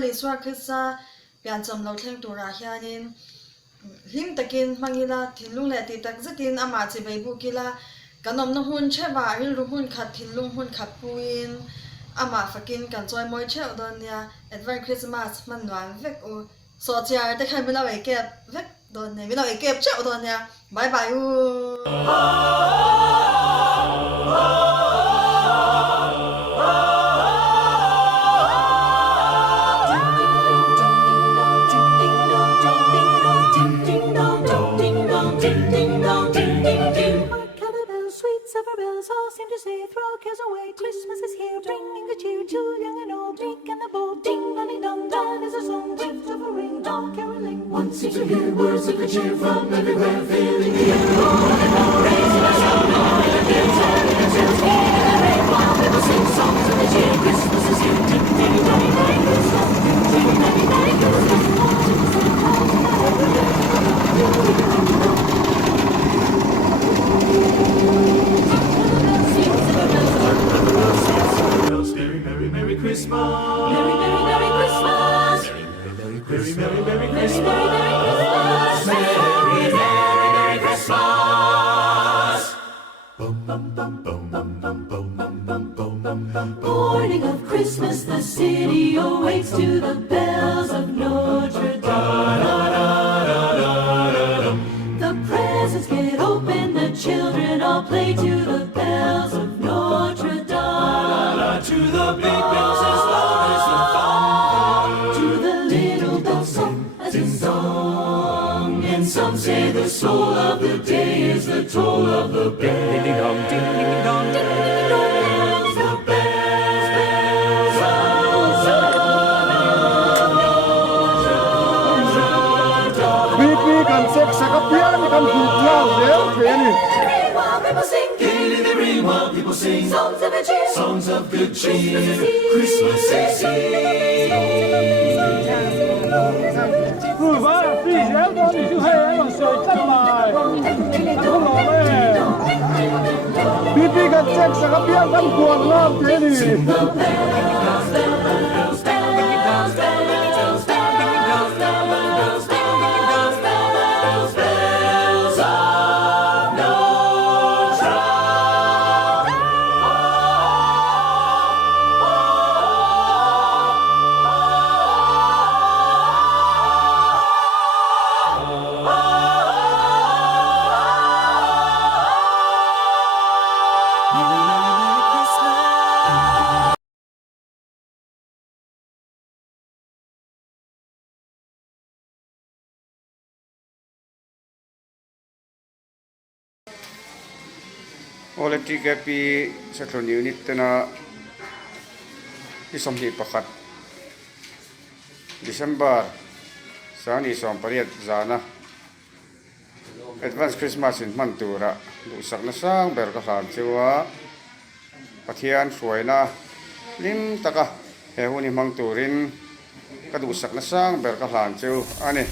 Liswa khisa pian chom lo thleng tura hianin hlim takin mangila thinlung le ti tak zatin ama chi bei bu kila kanom na hun chewa ril ru hun khat thinlung hun khat puin ama fakin kan choi moi cheu don nia advance Christmas man nuan vek u so chia te khai mi lo ei kep vek don ne mi lo ei kep cheu don nia bye bye u All seem to say, throw cares away. Christmas is here, bringing the cheer to young and old. Drink and the bowl, ding, dong, dong, dong is a song. Gift of a ring, dong, caroling. One seems to hear words of good cheer from everywhere, filling the air. On and on, raising a sound, on and again, sounding and sounds. In the rain, while people sing songs of the cheer. Christmas is here, ding, ding, dong, dong, goes on. Ding, ding, dong, dong, goes on. Merry Christmas! Merry, Merry, Merry Christmas! Merry, Merry, Merry, Merry Christmas! Merry, Merry, Merry Christmas! Morning of Christmas, the city awakes to the bells of Notre Dame. The presents get open, the children all play to the bells of Notre Dame. To the big bells as loud as the thunder, to the little bells song as in song. And some say the soul of the day is the toll of the bells. Ding ding dong, ding ding dong, ding ding dong, bells, the bells, bells of Notre Dame. Bibi kan sek sakapian kan Hlimthla leo keni. People sing, gaily they ring while people sing songs of cheer, songs of good cheer. Christmas is here. 是吧？之前我哋就係喺度水質埋，咁落咧。Bibi kan sek sakapian kan kuat lah keni. Ole TKP Sethlun Unit na isom hi pakhat December sani som pariat zana advance Christmas in mantura dusak na sang ber ka han chewa pathian suaina lim taka hehuni mangturin kadusak na sang ber ka han cheu ani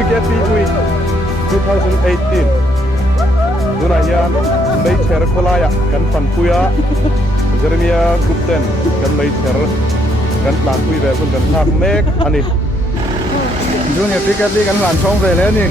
TKP Week 2018 Dunayan may cher kolaya kan panpuya Jeremia Gupten kan may cher kan planpui be kun kan thak mek ani Junior TKP kan lan chong ve le ni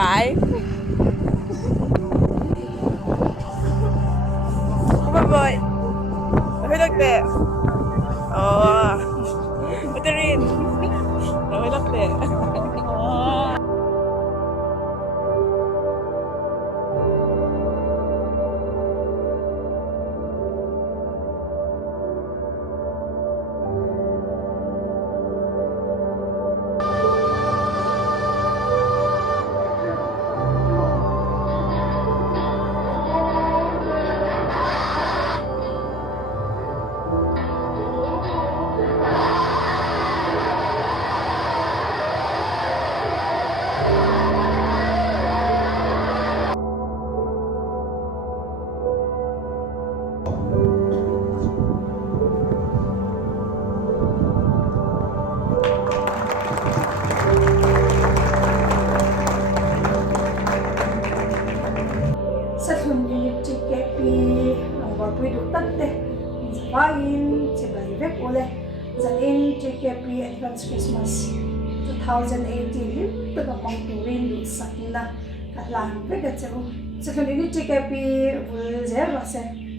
Bye. Bye bye. Nahulog te. Oh. Ito rin. Nahulog te. Sethlun Unit TKP number pui du tatte zain chibai vek ule zain TKP Advance Christmas 2018 taga mong turin du sakila katlang vek atseru Sethlun Unit TKP vul zer rase